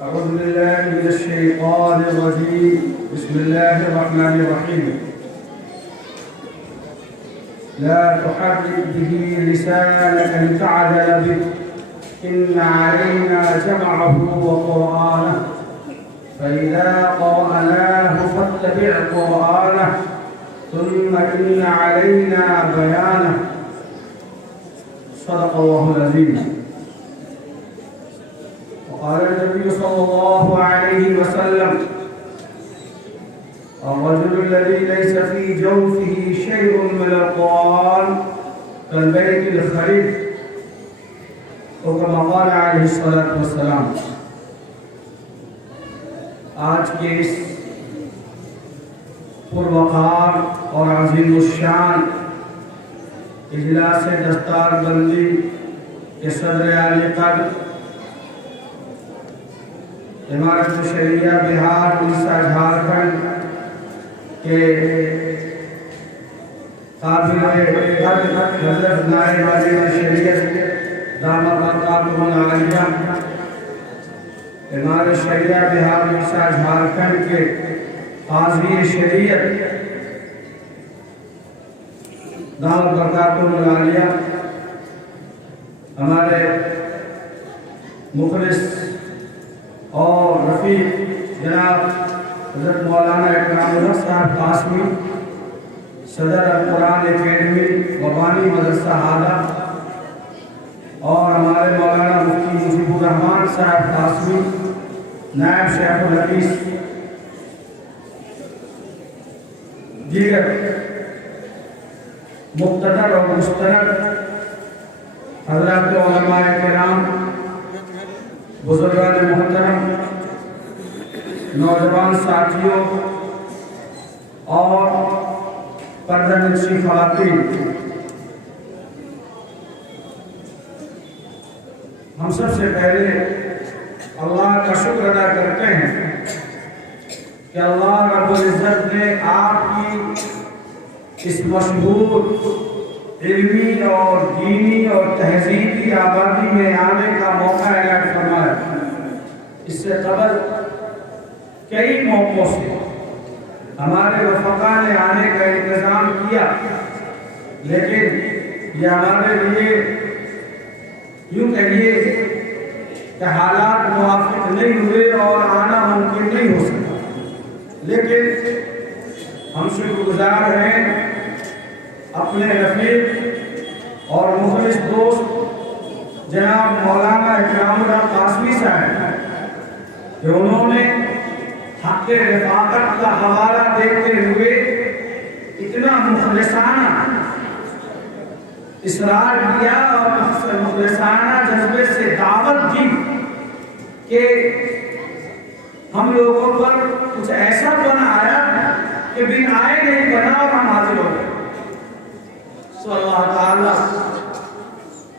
أعوذ بالله من الشيطان الرجيم. بسم الله الرحمن الرحيم. لا تحرك به لسانك لتعجل به إن علينا جمعه وقرآنه فإذا قرأناه فاتبع قرآنه ثم إن علينا بيانه. صدق الله العظيم. وقال النبي صلى الله عليه وسلم: الرجل الذي ليس في جوفه شيء من القرآن كالبيت الخريف، وكما قال عليه الصلاة والسلام. آج کے اس پروقار اور عظیم الشان اجلاس دستار بندی کے صدر عالی قدر امارت شریعہ بہار اڑیسہ جھارکھنڈ کے قابل حضرت نائب عالم شریعت دامت برکاتہ العالیہ، امارت شریعہ بہار اڑیسہ جھارکھنڈ کے قاضی شریعت دامت برکاتہ العالیہ، ہمارے مخلص اور رفیق جناب حضرت مولانا اکرام الحق صاحب قاسمی، صدر القرآن اکیڈمی و بانی مدرسہ اعلیٰ، اور ہمارے مولانا مفتی مجیب الرحمان صاحب قاسمی، نائب شیخ الحدیث، دیگر مقتدر اور مستند حضرات علماء کرام، بزرگان محترم، نوجوان ساتھیوں اور پردہ نشین خواتین، ہم سب سے پہلے اللہ کا شکر ادا کرتے ہیں کہ اللہ رب العزت نے آپ کی اس مشہور علمی اور دینی اور تہذیبی آبادی میں آنے کا موقع عنایت فرمایا۔ اس سے قبل کئی موقعوں سے ہمارے رفقا نے آنے کا انتظام کیا، لیکن یہ ہمارے لیے یوں کہیے کہ حالات موافق نہیں ہوئے اور آنا ممکن نہیں ہو سکا، لیکن ہم شکر گزار ہیں اپنے رفیق اور مخلص دوست جناب مولانا اکرام الحق قاسمی صاحب کہ انہوں نے حق رفاقت کا حوالہ دیتے ہوئے اتنا مخلصانہ اصرار کیا اور مخلصانہ جذبے سے دعوت دی کہ ہم لوگوں پر کچھ ایسا بنا آیا کہ بن آئے نہیں بنا اور ہم حاضر ہو گئے۔ سو اللہ تعالیٰ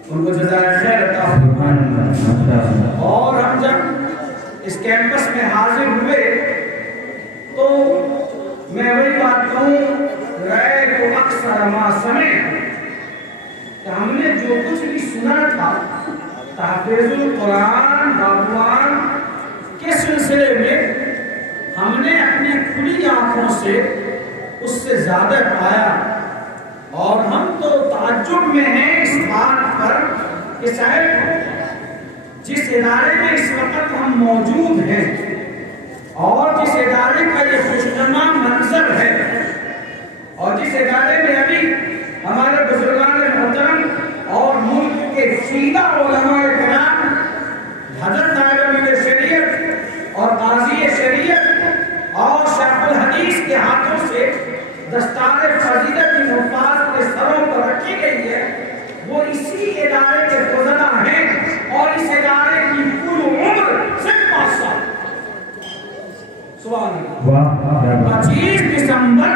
ان کو جزائے خیر عطا فرمائے۔ اور ہم جب اس کیمپس میں حاضر ہوئے تو میں وہی بات کہوں، رائے کو اکثر ما سمے، کہ ہم نے جو کچھ بھی سنا تھا تحفظ القرآن بابوان کے سلسلے میں، ہم نے اپنی کھلی آنکھوں سے اس سے زیادہ پایا، اور ہم تو تعجب میں ہیں اس بات پر کہ صاحب جس ادارے میں اس وقت ہم موجود ہیں اور جس ادارے کا یہ خوشنما منظر ہے اور جس ادارے میں ابھی ہمارے بزرگان محترم اور ملک کے سیدھا علماء کرام حضرت نائب شریعت اور قاضی شریعت اور شیخ الحدیث کے ہاتھوں سے دستار فضیلت کی حفاظ کے سروں پر رکھی گئی ہے، وہ اسی ادارے کے فضلاء ہیں اور اس ادارے کی کل عمر صرف 5 سال۔ سبحان اللہ۔ 25 دسمبر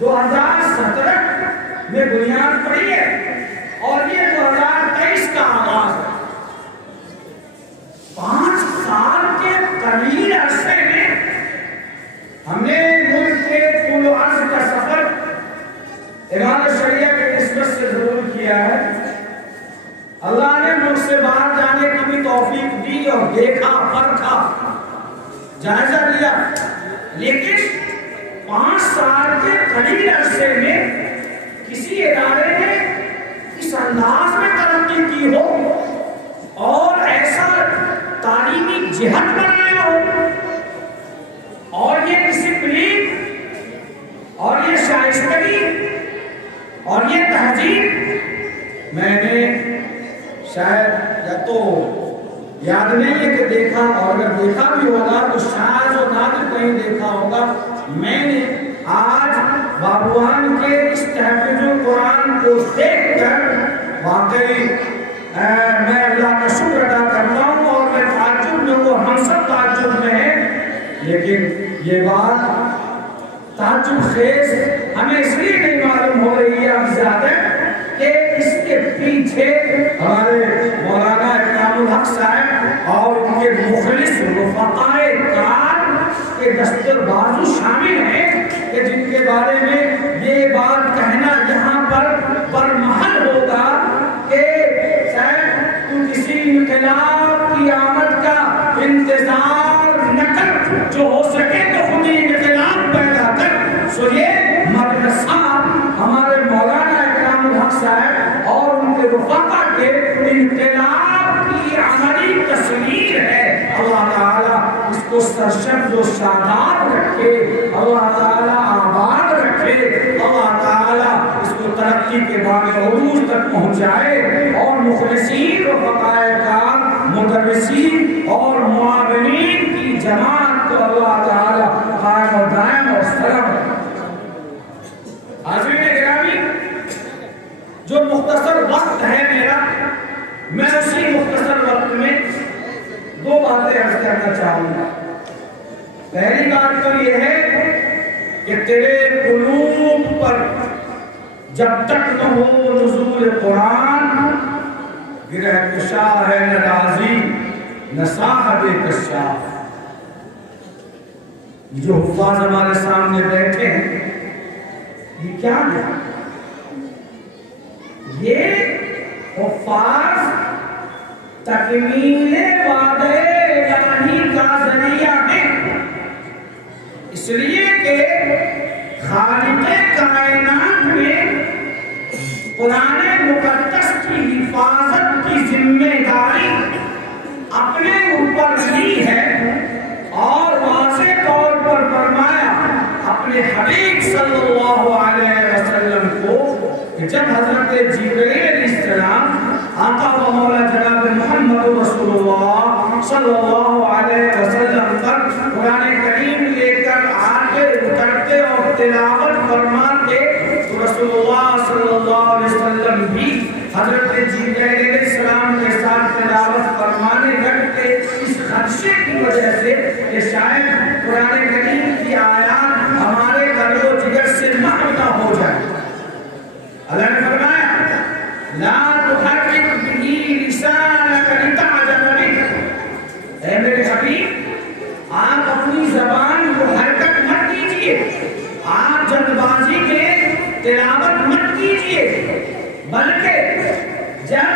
2017 میں بنیاد پڑی ہے اور یہ 2023 کا آغاز ہے۔ 5 سال کے طویل عرصے میں ہم نے ملک کے طول و عرض کا سفر امارت شریعہ کے نسبت سے ضرور کیا ہے۔ اللہ نے ملک سے باہر جانے کی بھی توفیق توفیق دی اور دیکھا پرکھا جائزہ لیا، لیکن 5 سال کے قلیل عرصے میں کسی ادارے نے اس انداز میں ترقی کی ہو اور ایسا تعلیمی جہت بنایا ہو اور یہ ڈسپلین اور یہ شائستگی اور یہ تہذیب میں نے شاید یا تو یاد نہیں ہے کہ دیکھا، اور اگر دیکھا بھی ہوگا تو شاید و نادر کہیں دیکھا ہوگا۔ میں نے آج بابوان کے اس تحفظ القرآن کو دیکھ کر واقعی میں اللہ کا شکر ادا کرتا ہوں اور میں تعجب میں وہ ہم سب تعجب میں ہیں، لیکن یہ بات تعجب خیز ہمیں اس لیے نہیں معلوم ہو رہی ہے اب زیادہ کہ اس کے پیچھے ہمارے مولانا اکرام الحق صاحب اور ان کے مخلص رفقائے کرام کے دستر بازو شامل ہیں کہ جن کے بارے میں یہ بات کہنا یہاں پر برمحل ہوگا کہ شاید تو کسی انقلاب کی آمد کا انتظار نہ کر، جو ہو سکے تو خود ہی انقلاب پیدا کر۔ سو یہ مدرسہ ہمارے مولانا اکرام الحق صاحب اور ان کے رفقا کے انقلاب کی عملی تصویر ہے۔ اللہ تعالیٰ اس کو سرشت و شاداب رکھے، اللہ تعالیٰ آباد رکھے، اللہ تعالیٰ اس کو ترقی کے بعد عروج تک پہنچائے اور مخلصین و فقائے کار، مدرسین اور معاونین کی جماعت کو اللہ تعالیٰ قائم و دائم اور سلام رکھے۔ حاضرین گرامی، جو مختصر وقت ہے میرا، میں اسی مختصر وقت میں 2 باتیں عرض کرنا چاہوں گا۔ پہلی بات تو یہ ہے کہ تیرے قلوب پر جب تک نہ ہو نزول قرآن، گرہ کشا ہے نہ رازی نہ صاحب کشاف۔ جو حفاظ ہمارے سامنے بیٹھے ہیں یہ کیا ہے؟ یہ حفاظ تکمیل وعدہ الہی کا ذریعہ ہے، اس لیے کہ خالق کائنات میں قرآن مقدس کی حفاظت کی ذمہ داری اپنے اوپر لی ہے اور واضح طور پر فرمایا اپنے حبیب صلی اللہ علیہ وسلم کو کہ جب حضرت جبرائیل علیہ السلام آقا و مولا جناب محمد رسول اللہ صلی اللہ علیہ وسلم پر قرآن کریم لے کر آگے اترتے اور تلاوت فرماتے تو رسول اللہ صلی اللہ علیہ وسلم بھی حضرت جبرائیل علیہ السلام کے ساتھ تلاوت فرمانے لگتے، اس خدشے کی وجہ سے کہ شاید قرآن کریم کی آیات ہمارے دل و جگر سے محو نہ ہو جائے۔ اللہ نے فرمایا لا تحرک به لسانک لتعجل به، اے میرے حبیب آپ اپنی زبان کو حرکت مت کیجئے، آپ جلد بازی میں تلاوت مت کیجئے، بلکہ جب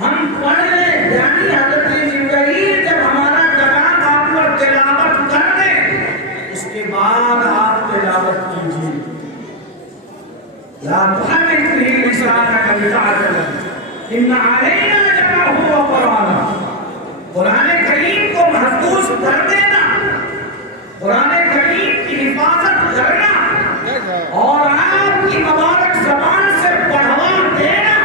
ہم پڑھ لیں یعنی حضرت جبرائیل جب ہمارا کلام آپ پر تلاوت کر دیں اس کے بعد آپ تلاوت کیجئے۔ لا تحرک به لسانک لتعجل به ان علینا جمعہ وقرآنہ، قرآن کریم کو محفوظ کر دینا، قرآن کریم کی حفاظت کرنا اور آپ کی مبارک زبان سے پڑھوا دینا،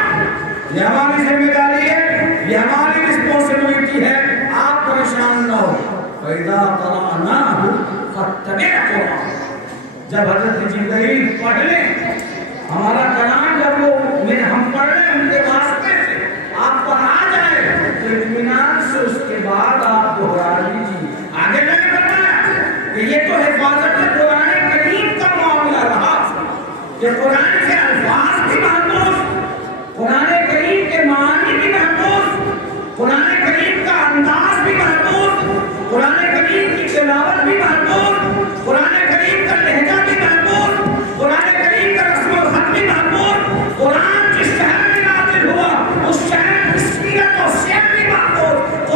یہ ہماری ذمہ داری ہے، یہ ہماری رسپانسبلٹی ہے۔ آپ پریشان نہ ہو۔ فَإِذَا قَرَأْنَاهُ فَاتَّبِعْ قُرْآنَهُ، جب حضرت جبرائیل پڑھ لیں ہمارا کلام، جب وہ ہم پڑھ لیں ان کے واسطے سے آپ پر آ جائے تو اطمینان سے اس کے بعد آپ دہرا لیجیے۔ آگے میں نے بتایا کہ یہ تو حفاظت قرآن کریم کا معاملہ رہا کہ قرآن کے الفاظ بھی محفوظ، قرآن کریم کے معانی بھی محفوظ، قرآن کریم کا انداز بھی محفوظ، قرآن کریم کی تلاوت بھی محفوظ، قرآن کریم کا لہجہ بھی محفوظ، قرآن کریم کا رسم الخط بھی محفوظ، قرآن جس شہر میں نازل ہوا اس شہر کی سیرت و سیر بھی محفوظ،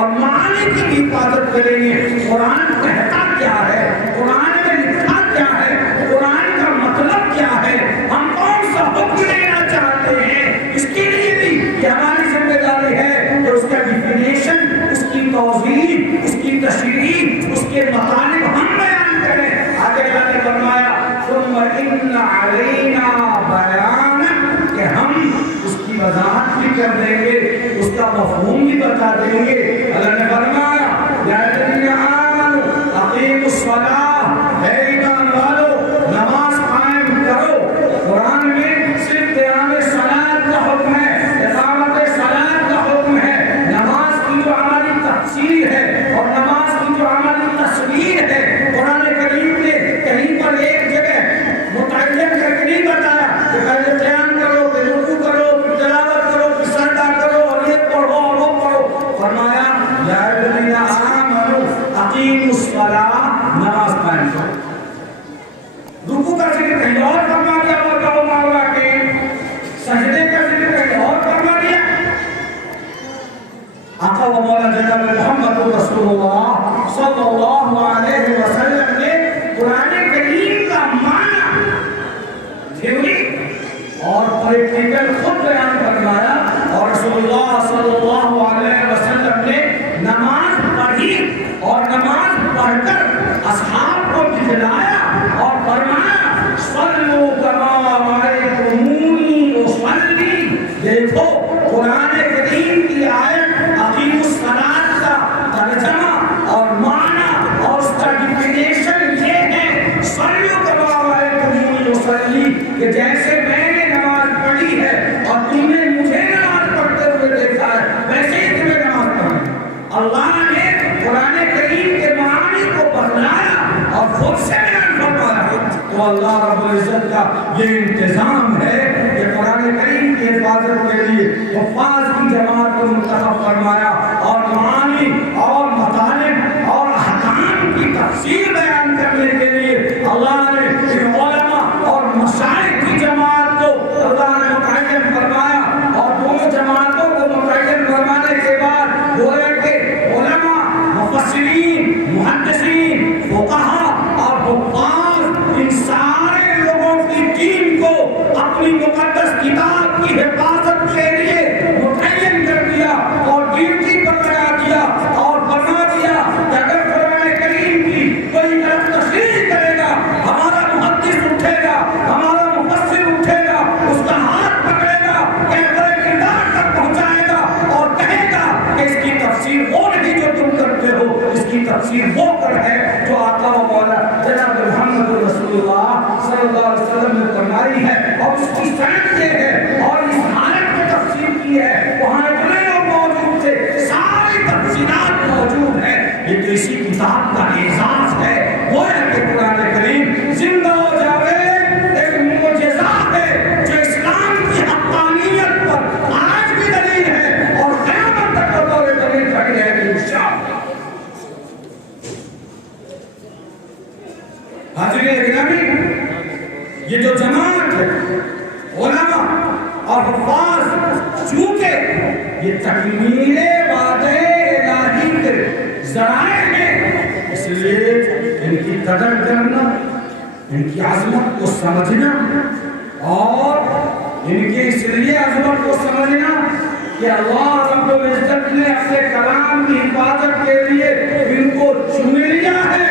اور معانی کی بھی حفاظت کریں گے. قرآن کہتا کیا ہے, قرآن میں لکھا کیا ہے, قرآن کا مطلب کیا ہے, ہم کون سا حکم لینا چاہتے ہیں, اس کے لیے بھی یہ ہماری ذمہ داری ہے کہ اس کا ڈیفینیشن, اس کی توضیح, اس کی تشریح, اس کے مطالب ہم بیان کریں. آگے اللہ نے فرمایا ثم ان علینا بیان, کہ ہم اس کی وضاحت بھی کر دیں گے, اس کا مفہوم بھی بتا دیں گے. اللہ نے فرمایا یا الذین آمنوا اقیموا الصلاۃ, اے ایمان والو نماز قائم کرو. قرآن میں صرف قیام صلاۃ کا حکم ہے, اقامت صلاۃ کا حکم ہے. نماز کی جو عملی تفسیر ہے اور نماز کی جو عملی تصویر ہے, قرآن کریم نے کہیں پر ایک جگہ متعین کر کے نہیں بتایا کہ پہلے قیام کرو, پھر رکوع کرو, پھر تلاوت کرو, پھر سجدہ کرو اور یہ پڑھو اور وہ پڑھو. فرمایا یا الذین آمنوا اقیموا الصلاۃ, نماز قائم کرو. رکوع کا ذکر کہیں اور فرما دیا اور مولا کے سجدے کا ذکر کہیں اور فرما دیا. آقا و مولا جناب محمد رسول اللہ صلی اللہ علیہ وسلم نے قرآن کریم کا معنی تھیوری اور پریکٹیکل خود بیان فرمایا, اور رسول اللہ صلی اللہ علیہ وسلم نے نماز پڑھی اور نماز پڑھ کر اصحاب کو دکھلایا اور فرمایا صلو کما رأیتمونی اصلی. دیکھو قرآن کریم کی آیت اقیموا الصلاۃ کا ترجمہ اور معنی اور اس کا ڈیفینیشن یہ ہے صلو کما رأیتمونی اصلی, کہ جیسے میں نے نماز پڑھی ہے اور تم نے مجھے نماز پڑھتے ہوئے دیکھا ہے, ویسے ہی تمہیں نماز پڑھنی. اللہ نے قرآن کریم کے معانی کو بتلایا اور خود سے بیان فرمایا. تو اللہ رب العزت کا یہ انتظام ہے کہ قرآن کریم کی حفاظت کے لیے حفاظ کی جماعت کو منتخب فرمایا اور معانی اور مطالب اور احکام کی تفصیل بیان کرنے کے لیے اللہ نے علماء اور مشائخ کی جماعت کو اللہ نے متعین فرمایا. اور دونوں جماعتوں کو متعین فرمانے کے بعد گویا کہ علماء, مفسرین, محدثین, فقہاء اور حفاظ, ان سارے لوگوں کی ٹیم کو اپنی مقدس کتاب کی حفاظت کے لیے متعین کر دیا اور ڈیوٹی پر لگا دیا اور بنا دیا کہ اگر قرآن کریم کی کوئی غلط تشریح کرے گا, ہمارا محدث اٹھے گا, ہمارا مفسر اٹھے گا, اس کا ہاتھ پکڑے گا, کیمرے کردار تک پہنچائے گا اور کہے گا کہ اس کی تفسیر وہ نہیں جو تم کرتے ہو, اس کی تفسیر وہ کر ہے جو آقا و مولا جناب محمد رسول اللہ صلی اللہ علیہ وسلم نے فرمائی ہے. اور اس کی سند یہ ہے اور اس حالت کی تفسیر کی ہے, وہاں اتنے لوگ موجود تھے, ساری تفصیلات موجود ہیں. یہ تو اسی کتاب کا اعزاز ہے. وہ ہے کہ قرآن کریم زندہ ہو جاوے, ایک معجزہ ہے جو اسلام کی حقانیت پر آج بھی دلیل ہے اور قیامت تک بطور دلیل رہے گی انشاءاللہ. حاضرین گرامی, یہ جو جماعت ہے علماء اور حفاظ, چونکہ یہ تکمیل وعدے الہی کے ذرائع ہیں, اس لیے ان کی قدر کرنا, ان کی عظمت کو سمجھنا اور ان کی اس لیے عظمت کو سمجھنا کہ اللہ رب العزت نے اپنے کلام کی حفاظت کے لیے ان کو چن لیا ہے,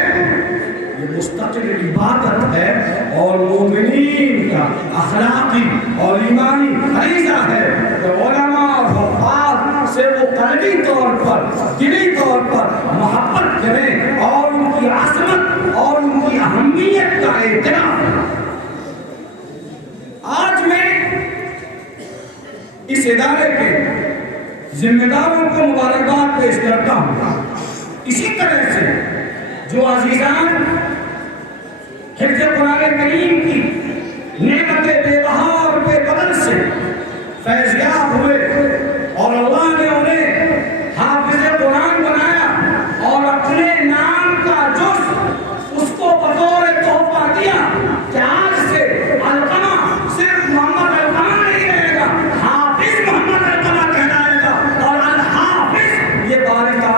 یہ مستقل عبادت ہے اور مومنین کا اخلاقی اور ایمانی فریضہ ہے کہ علماء اور حفاظ سے وہ قلبی طور پر, دلی طور پر محبت کریں اور ان کی عظمت اور ان کی اہمیت کا اعتراف کریں. آج میں اس ادارے کے ذمہ داروں کو مبارکباد پیش کرتا ہوں. اسی طرح سے جو عزیزان حفظ قرآن کریم کی نعمت بے بہا اور بے بدل سے فیضیاب ہوئے اور اللہ نے انہیں حافظ قرآن بنایا اور اپنے نام کا جز اس کو بطور تحفہ دیا کہ آج سے علقمہ صرف محمد علقمہ نہیں رہے گا, حافظ محمد علقمہ کہلائے گا. اور الحافظ یہ بارکہ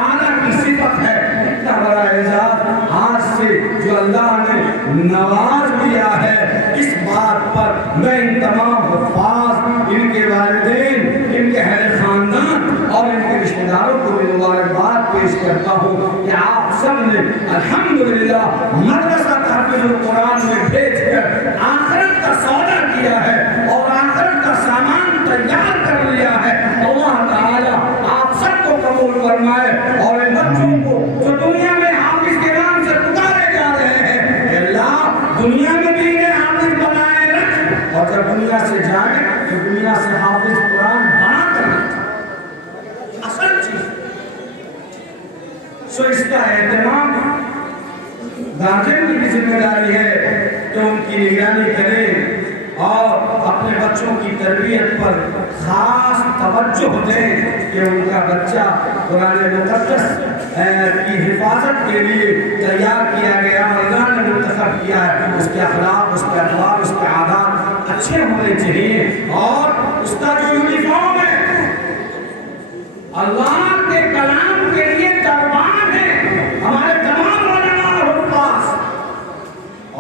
نواز دیا ہے۔ اس بات پر میں ان تمام حفاظ، ان کے والدین، ان کے اہل خاندان اور ان کے رشتہ داروں کو بھی مبارکباد پیش کرتا ہوں کہ آپ سب نے الحمدللہ مدرسہ تحفیظ القرآن میں بھیج کر آخرت کا سودا کیا ہے اور آخرت کا سامان تیار کر لیا ہے۔ اللہ تعالیٰ آپ سب کو قبول فرمائے اور ان بچوں کو جو دنیا میں حافظ کے نام سے پکارے جا رہے ہیں، اے اللہ دنیا میں بھی انہیں حافظ بنائے رکھ، اور جب دنیا سے جائیں تو دنیا سے حافظ قرآن بنا کر اصل چیز سو اس کا اہتمام گارجن کی بھی ذمہ داری ہے کہ ان کی نگرانی کرے اور اپنے بچوں کی تربیت پر خاص توجہ دیں کہ ان کا بچہ قرآن مقدس کی حفاظت کے لیے تیار کیا گیا، اللہ نے منتخب کیا ہے، اس کے اخلاق، اس کے اخلاق، اس کے عادات اچھے ہونے چاہیے، اور اس کا جو یونیفارم ہے اللہ کے کلام کے لیے دربان ہے، ہمارے تمام علماء اور حفاظ،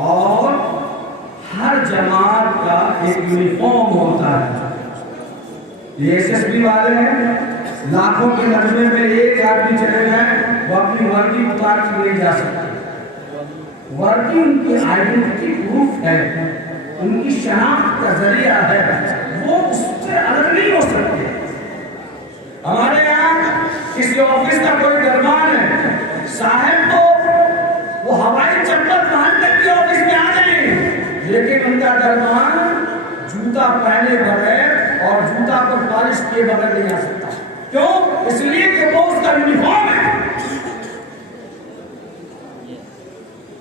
اور ہر جماعت کا ایک یونیفارم ہوتا ہے۔ یہ ایس ایس بی والے ہیں، لاکھوں کے نظمے میں ایک آدمی چلے گئے، وہ اپنی وردی اتار کے نہیں جا سکتے۔ وردی ان کی آئیڈینٹی پروف ہے، ان کی شناخت کا ذریعہ ہے، وہ اس سے الگ نہیں ہو سکتے۔ ہمارے یہاں کسی آفس کا کوئی دربان ہے، صاحب تو وہ ہوائی چپل پہن کر کے آفس میں آ جائیں، لیکن ان کا دربان جوتا پہنے بغیر اور جوتا پر پالش کیے بغیر نہیں آ سکتا۔ کیوں؟ اس لیے کہ وہ اس کا یونیفارم ہے۔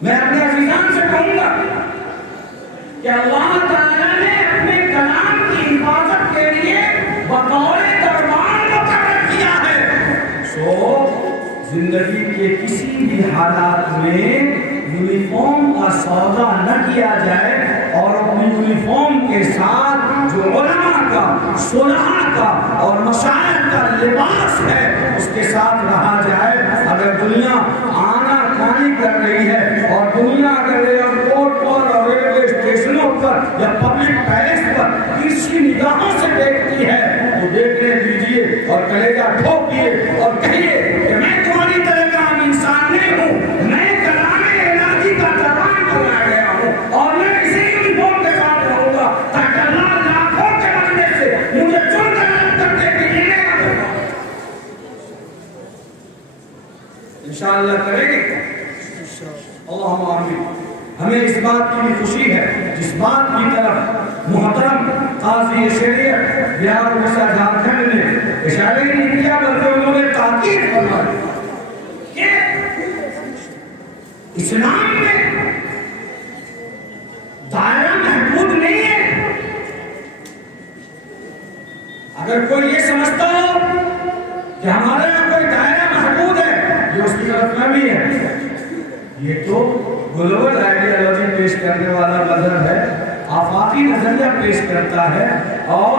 میں اپنے عزیزان سے کہوں گا کہ اللہ تعالیٰ نے اپنے کلام کی حفاظت کے لیے بطور دربان مقرر کیا ہے، سو زندگی کے کسی بھی حالات میں یونیفارم کا سودا نہ کیا جائے، اور اپنی یونیفارم کے ساتھ جو علماء کا، صلحاء کا اور مشائخ کا لباس ہے اس کے ساتھ رہا جائے۔ اگر دنیا آنا کھانی کر رہی ہے اور دنیا اگر ایئرپورٹ پر اور ریلوے اسٹیشنوں پر یا پبلک پیلس پر تیرچھی نگاہوں سے دیکھتی ہے تو دیکھنے دیجیے اور کلیجہ ٹھوکیے اور کہیے کہ میں تمہاری طرح کا عام انسان نہیں ہوں، میں کلام الہی کا دربان بنایا گیا ہوں، اور میں اسی یونیفارم کے ساتھ رہوں گا تاکہ اللہ لاکھوں کے مجلے سے مجھے چن کر الگ کر دے کہ یہ انشاءاللہ کریں گے۔ اللہم آمین۔ ہمیں اس بات کی بھی خوشی ہے جس بات کی طرف محترم قاضی شریعت بہار اڑیسہ جھارکھنڈ نے اشارہ ہی نہیں کیا بلکہ انہوں نے تاکید فرمائی کہ اسلام میں دائرہ محدود نہیں ہے۔ اگر کوئی یہ سمجھتا ہو کہ ہمارے یہاں کوئی دائرہ محدود ہے، یہ اس کی غلط فہمی ہے۔ یہ تو گلوبل آئیڈیالوجی پیش کرنے والا مذہب ہے، آفاقی نظریہ پیش کرتا ہے، اور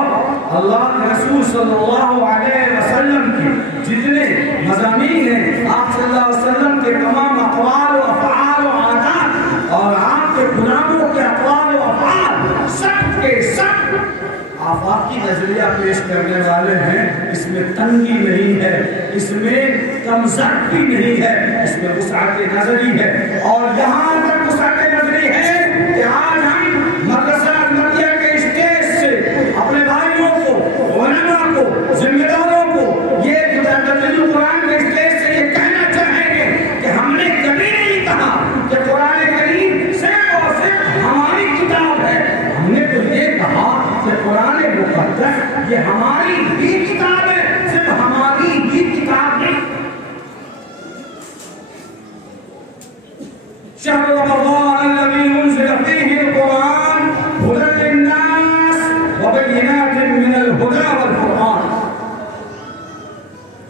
اللہ کے رسول صلی اللہ علیہ وسلم کی جتنے مضامین ہیں، آپ صلی اللہ علیہ وسلم کے تمام اقوال و افعال و عادات اور آپ کے غلاموں کے اقوال و افعال سب کے سب آفاقی نظریہ پیش کرنے والے ہیں۔ اس میں تنگی نہیں ہے، اس میں کمزٹ بھی نہیں ہے، اس میں وسعت نظری ہے۔ اور یہاں تک وسعت نظری ہے کہ آج ہم مدرسہ احمدیہ کے اسٹیج سے اپنے بھائیوں کو، علماء کو، ذمہ داروں کو یہ تحفیظ القرآن کے اسٹیج سے یہ کہنا چاہیں گے کہ ہم نے کبھی نہیں کہا کہ قرآن کریم صرف اور صرف ہماری کتاب ہے، ہم نے تو یہ کہا کہ قرآن مقدس یہ ہماری بھی کتاب ہے، صرف ہماری بھی کتاب نہیں۔ شہر رمضان الذی انزل فیہ القرآن ہدی للناس وبینات من الہدی والفرقان۔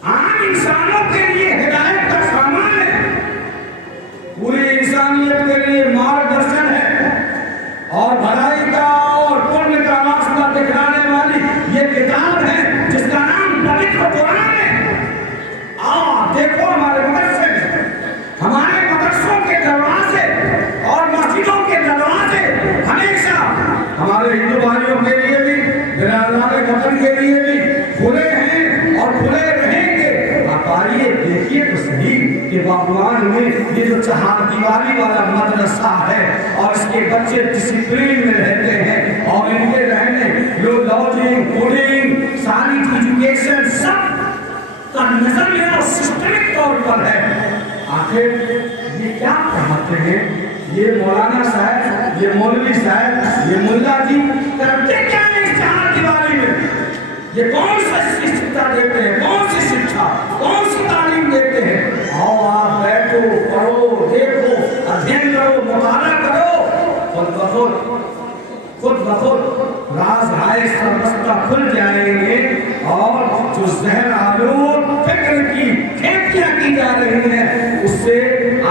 عام انسانوں کے لیے ہدایت کا سامان ہے، پوری انسانیت کے لیے مارگدرشن ہے، اور بھلائی کا اور پن کا راستہ دکھانے والی یہ کتاب ہے جس کا نام پوتر قرآن ہے۔ دیکھو ہمارے مدرسے، ہمارے مدرسوں کے دروازے ہمارے ہندو بھائیوں کے لیے بھی، برادران وطن کے لیے بھی کھلے ہیں اور کھلے رہیں گے۔ آپ آئیے دیکھیے تو صحیح کہ باغبان میں یہ جو چہار دیواری والا مدرسہ ہے اور اس کے بچے ڈسپلین میں رہتے ہیں اور ان کے رہنے لاجنگ فوڈنگ ساری ایجوکیشن سب کا نظریہ اور سسٹمک طور پر ہے۔ آخر یہ کیا پڑھاتے ہیں یہ مولانا صاحب، یہ مولوی صاحب، یہ ملا جی کرتے کیا ہے اس چہار دیواری میں؟ یہ کون سا شکشا دیتے ہیں، کون سی شکشا، کون سی تعلیم دیتے ہیں؟ آؤ آپ بیٹھو، پڑھو، دیکھو، ادھین کرو، مطالعہ کرو، خود بخود راز رائے سربستہ کھل جائیں گے اور جو زہر آلود فکر کی کھیتیاں کی جا رہی ہیں اس سے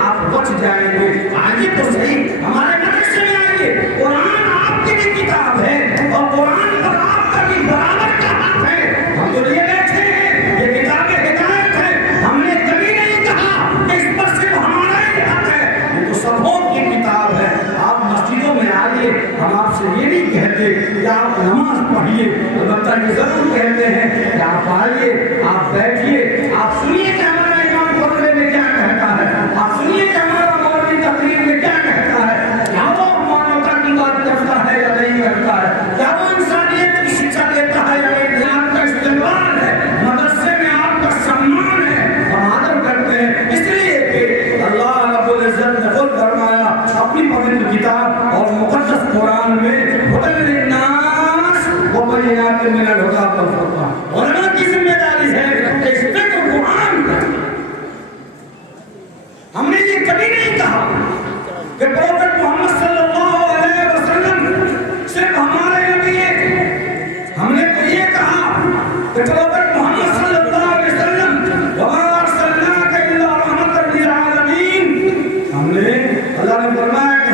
آپ بچ جائیں گے۔ آئیے تو صحیح ہمارے مدرسے میں آئیے، قرآن آپ کی بھی کتاب ہے اور قرآن پر آپ کا بھی برابر کا حق ہے۔ ہم تو لیے بیٹھے ہیں، یہ کتاب ہدایت ہے، ہم نے کبھی نہیں کہا کہ اس پر صرف ہمارا ہی حق ہے، یہ تو سبوں کی کتاب ہے۔ آپ مسجدوں میں آئیے، ہم آپ سے یہ نہیں کہتے کہ آپ نماز پڑھیے، البتہ یہ ضرور کہتے ہیں کہ آپ آئیے، آپ بیٹھیے، آپ سنیے کہ ہمارا امام خطبے میں کیا کہتا ہے، آپ سنیے کہ ہمارا مولوی تقریر میں کیا کہتا ہے، کیا وہ مانوتا کی بات کرتا ہے یا نہیں کرتا ہے، کیا وہ انسانیت کی شکشا دیتا ہے یا نہیں۔ آپ کا استقبال ہے، مدرسے میں آپ کا سمان ہے، ہم آدر کرتے ہیں، اس لیے کہ اللہ رب العزت نے خود فرمایا اپنی پوتر کتاب اور مقدس قرآن میں ہدی للناس وبینات من الہدی والفرقان۔ علماء کی ذمہ داری ہے کہ اس فکر قرآن کا ہم نے یہ کبھی نہیں کہا کہ پروفٹ محمد صلی اللہ علیہ وسلم صرف ہمارے نبی ہیں، ہم نے تو یہ کہا کہ پروفٹ محمد صلی اللہ علیہ وسلم وما ارسلناک الا رحمۃ للعالمین، ہم نے اللہ نے فرمایا کہ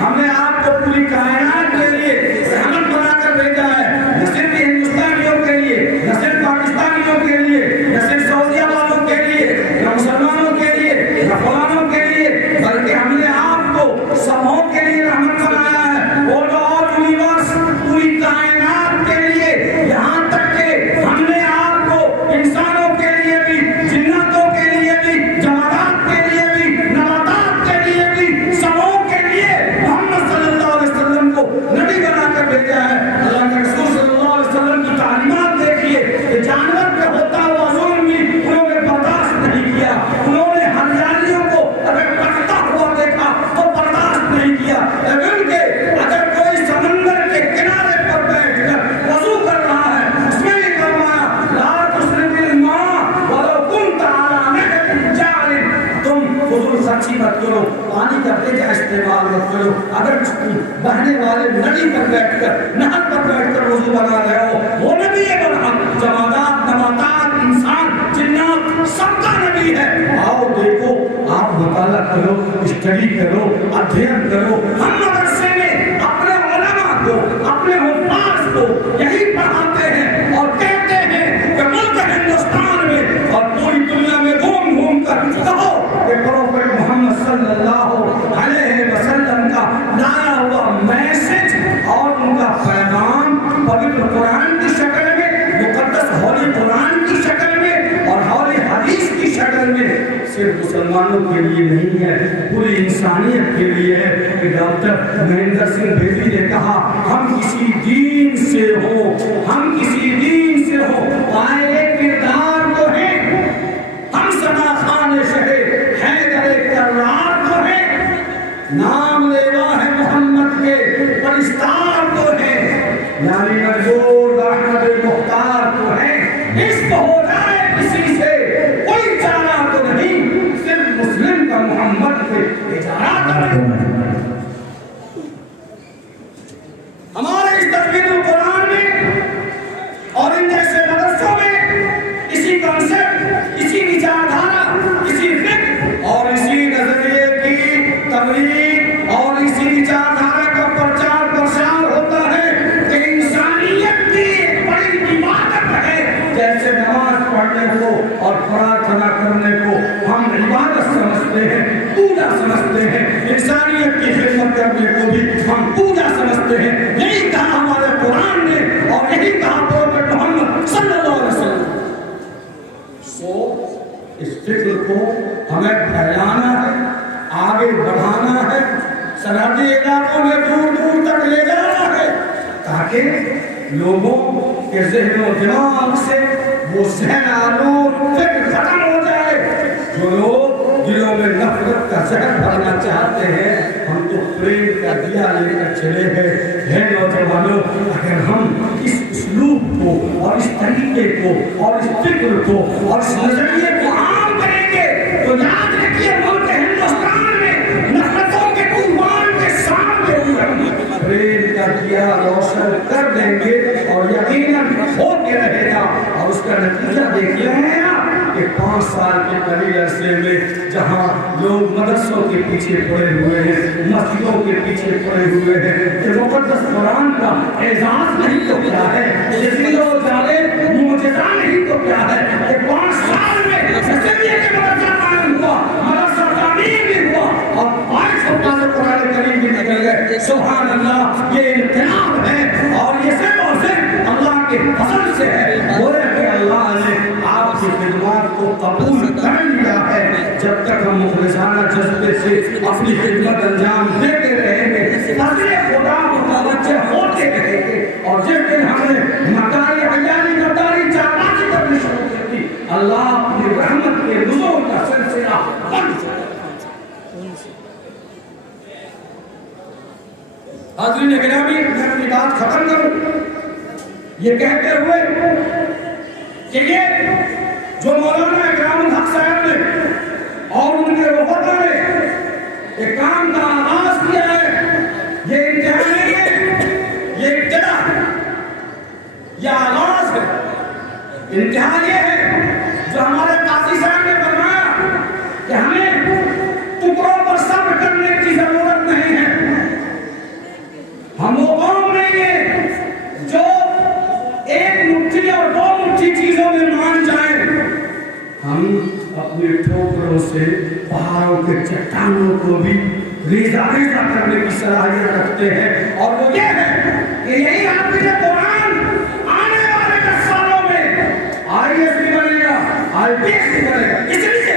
ہم نے آپ کو پوری کائنات کے لیے رحمت بنا کر بھیجا ہے، نہ صرف ہندوستانیوں کے لیے، نہ صرف پاکستانیوں کے لیے، نہ صرف سعودیہ والوں کے لیے، نہ مسلمانوں کے لیے، نہ فلانوں کے لیے، بلکہ ہم نے آپ کو سبوں کے لیے رحمت بنایا ہے، اور آل یونیورس پوری کائنات کے لیے، یہاں تک کہ ہم نے آپ کو انسانوں کے لیے بھی، جناتوں کے لیے بھی، جمادات کے لیے بھی، نباتات کے لیے بھی، سبوں کے لیے محمد صلی اللہ علیہ وسلم کو نبی بنا کر بھیجا ہے۔ اللہ کے رسول صلی اللہ علیہ وسلم کی تعلیمات دیکھیے کہ جانور پہ ہوتا ہوا ظلم بھی انہوں نے برداشت نہیں کیا، انہوں نے ہریالیوں کو اگر کٹتا ہوا دیکھا تو برداشت نہیں کیا، لیکن کہ اگر کوئی سمندر کے کنارے پر بیٹھ کر وضو کر رہا ہے اس میں یہ فرمایا لا تسرف الماء ولو كنت على نهر جار، تم فضول خرچی مت کرو، پانی کا بے جا استعمال مت کرو، اگر بہنے والے ندی پر بیٹھ کر، نہر پر بیٹھ کر وضو بنا رہے ہو، وہ نبی بنا، جمادات، نباتات، انسان، جنات، سب کا نبی ہے۔ آؤ دیکھو، آپ مطالعہ کرو، اسٹڈی کرو، ادھین کرو۔ ہم مدرسے میں اپنے علماء کو، اپنے حفاظ کو یہی پڑھاتے ہیں اور کہتے ہیں کہ ملک ہندوستان میں اور پوری دنیا میں گھوم گھوم کر کہو کہ پروفٹ محمد صلی اللہ علیہ وسلم کا لایا ہوا میسج اور ان کا پیغام پوتر قرآن کی شکل میں، مقدس ہولی قرآن کی شکل میں اور ہولی حدیث کی شکل میں صرف مسلمانوں کے لیے نہیں ہے، پوری انسانیت کے لیے ہے۔ کہ ڈاکٹر مہندر سنگھ بھیٹی نے کہا ہم کسی دین سے ہو، ہم کسی دین سے ہو، قائل کردار تو ہیں، ہم سنا خان شہر حیدر کرار تو ہیں، نام لیوا ہے محمد کے پرستار تو ہیں، یعنی مجبور احمد مختار تو ہیں، عشق ہو جائے کسی سے کوئی چارہ تو نہیں، صرف مسلم کا محمد سے اجارہ تو نہیں۔ ہمارے اس تدبیر القرآن میں اور ان جیسے مدرسوں میں اسی کانسیپٹ، اسی وچاردھارا، اسی فکر اور اسی نظریے کی تبلیغ اور اسی وچاردھارا کا پرچار پرسار ہوتا ہے کہ انسانیت کی ایک بڑی عبادت ہے۔ جیسے نماز پڑھنے کو اور پرارتھنا کرنے کو ہم عبادت سمجھتے ہیں، پوجا سمجھتے ہیں، انسانیت کی خدمت کرنے کو بھی ہم پوجا سمجھتے ہیں، کرتے ہیں. یہی کہا ہمارے قرآن نے اور یہی کہا پروفیٹ محمد صلی اللہ علیہ وسلم. اس فکر کو ہمیں پھیلانا ہے، آگے بڑھانا ہے، سرحدی علاقوں میں دور دور تک لے جانا ہے تاکہ لوگوں کے ذہن و دماغ سے وہ ذہن آلود فکر ختم ہو جائے. جو لوگ دلوں میں نفرت کا زہر بھرنا چاہتے ہیں، ہم تو پریم کا دیا لے کر چلے ہیں نوجوانوں. اگر ہم اس اسلوب کو اور اس طریقے کو اور اس فکر کو اور اس نظریے کو عام کریں گے تو یاد رکھیے ملک ہندوستان میں نفرتوں کے طوفان کے سامنے ہم پریم کا دیا روشن کر دیں گے اور یقیناً ہو کے رہے گا. اور اس کا نتیجہ دیکھیے ہیں کہ 5 سال کے قریب عرصے میں جہاں لوگ مدرسوں کے پیچھے پڑے ہوئے ہیں، مسجدوں کے پیچھے پڑے ہوئے ہیں، کہ مقدس قرآن کا اعزاز نہیں تو کیا ہے، جزیرہ و جالب معجزہ نہیں تو کیا ہے کہ 5 سال میں نصیریہ کے مدرسہ قائم ہوا، مدرسہ تعمیر بھی ہوا اور 22 حفاظ قرآن کریم بھی نکل گئے. سبحان اللہ، یہ انقلاب ہے اور یہ صرف اور صرف اللہ کے فضل سے ہے. بولے کہ اللہ نے آپ کی خدمات کو قبول کر لیا ہے. جب تک ہم مخلصانہ جذبے سے اپنی خدمت انجام دیتے رہیں گے، فضل خدا متوجہ ہوتے رہیں گے. اور جس دن ہم نے مکاری عیالی غداری چاپاتی کرنی شروع کی تھی، اللہ اپنی رحمت کے نزول کا سلسلہ بند کر. حاضرین گرامی، میں اپنی بات ختم کروں یہ کہتے ہوئے کہ یہ جو مولانا اکرام الحق صاحب نے اور ان کے وفد نے ایک کام کا آغاز کیا ہے، یہ انتہا نہیں ہے، یہ ابتدا ہے، یہ آغاز ہے. انتہا یہ ہے جو ہمارے قاضی صاحب نے فرمایا کہ ہمیں ٹکڑوں پر صبر کرنے کی ضرورت نہیں ہے. ہم وہ قوم نہیں ہیں جو ایک مٹھی اور 2 مٹھی چیزوں میں مان جائیں. ہم اپنے ٹھوکروں سے پہاڑوں کے چٹانوں کو بھی ریزہ ریزہ کرنے کی صلاحیت رکھتے ہیں. اور وہ یہ ہے کہ یہی حافظ قرآن آنے والے 10 سالوں میں IAS بھی بنے گا، IPS بھی بنے گا. اس لیے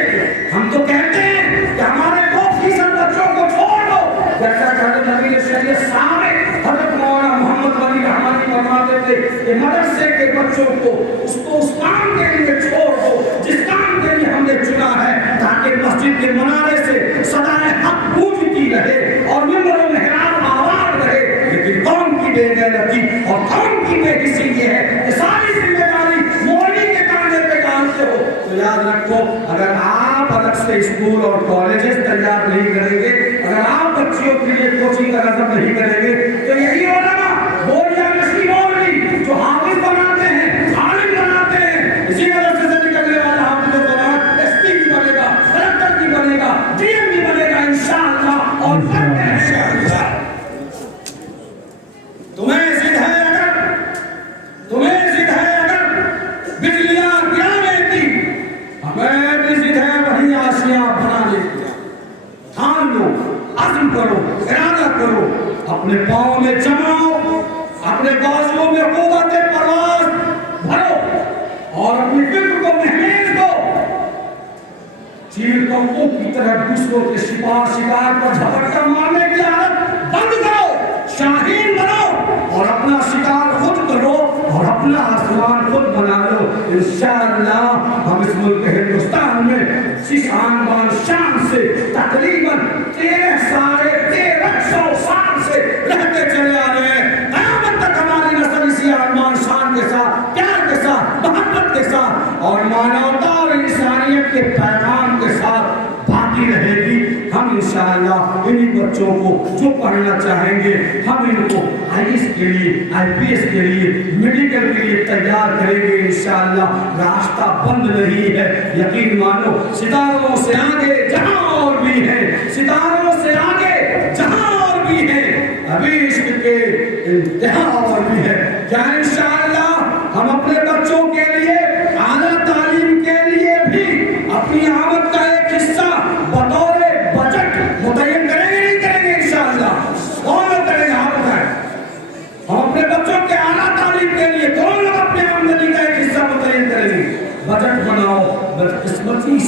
ہم تو کہتے ہیں کہ ہمارے 2% بچوں کو چھوڑ دو، جیسا کہ حضرت نبی شریعت صاحب حضرت مولانا محمد ولی رحمانی فرماتے تھے کہ مدرسے کے بچوں کو اس کام کے لیے چھوڑ دو جس کام کے لیے ہم نے چنا ہے، تاکہ مسجد کے منارے سے صدائے حق گونجتی رہے اور ممبر و محراب آباد رہے. لیکن قوم کی بے غیرتی اور قوم کی بے حسی یہ ہے کہ ساری ذمہ داری مولوی کے کاندھے پہ ڈالتے ہو. تو یاد رکھو، اگر آپ الگ سے اسکول اور کالجز تیار نہیں کریں گے، اگر آپ بچیوں کے لیے کوچنگ کا نظم نہیں کریں گے، تو یہی علماء بوریا مسکی مولوی جو حافظ بناتے ہیں، عالم بناتے ہیں، اسی مدرسے سے نکلنے والا حافظ قرآن SP بھی بنے گا، کلکٹر بھی بنے گا، DM بھی بنے گا انشاءاللہ. اور بنتے ہیں انشاءاللہ. تمہیں ضد ہے اگر بجلیاں گرانے کی، ہمیں بھی ضد ہے وہی آسیاں بنانے کی. ٹھان لو، عزم کرو، ارادہ کرو، اپنے پاؤں میں جماؤ، اپنے بازوؤں میں قوت پرواز بھرو اور اپنی فکر کو مہمیز دو. چیل کمپوں کی طرح دوسروں کے شکار پر جھپٹا مارنے کی عادت بند کرو. شاہین بنو اور اپنا شکار خود کرو اور اپنا آسمان خود بنا لو. انشاءاللہ ہم اس ملک ہندوستان میں اس آن بان شان سے تقریباً 1300 سال سے رہتے چلے آ رہے ہیں. قیامت تک ہماری نسل اسی آن بان شان کے ساتھ، پیار کے ساتھ، محبت کے ساتھ اور مانوتا اور انسانیت کے پیغام کے ساتھ باقی رہے گی. ہم انشاءاللہ انہی بچوں کو جو پڑھنا چاہیں گے ہم ان کو IAS کے لیے، IPS کے لیے، میڈیکل کے لیے تیار کریں گے انشاءاللہ. راستہ بند نہیں ہے، یقین مانو. ستاروں سے آگے جہاں اور بھی ہیں، ستاروں سے آگے جہاں اور بھی ہیں، ابھی عشق کے انتہا اور بھی ہے. کیا انشاءاللہ ہم اپنے بچوں کے لیے اعلیٰ تعلیم کے لیے بھی اپنی آمد کا ایک حصہ بطور بجٹ متعین کریں گے نہیں کریں گے انشاءاللہ؟ کون کریں گے؟ آپ بتائیں.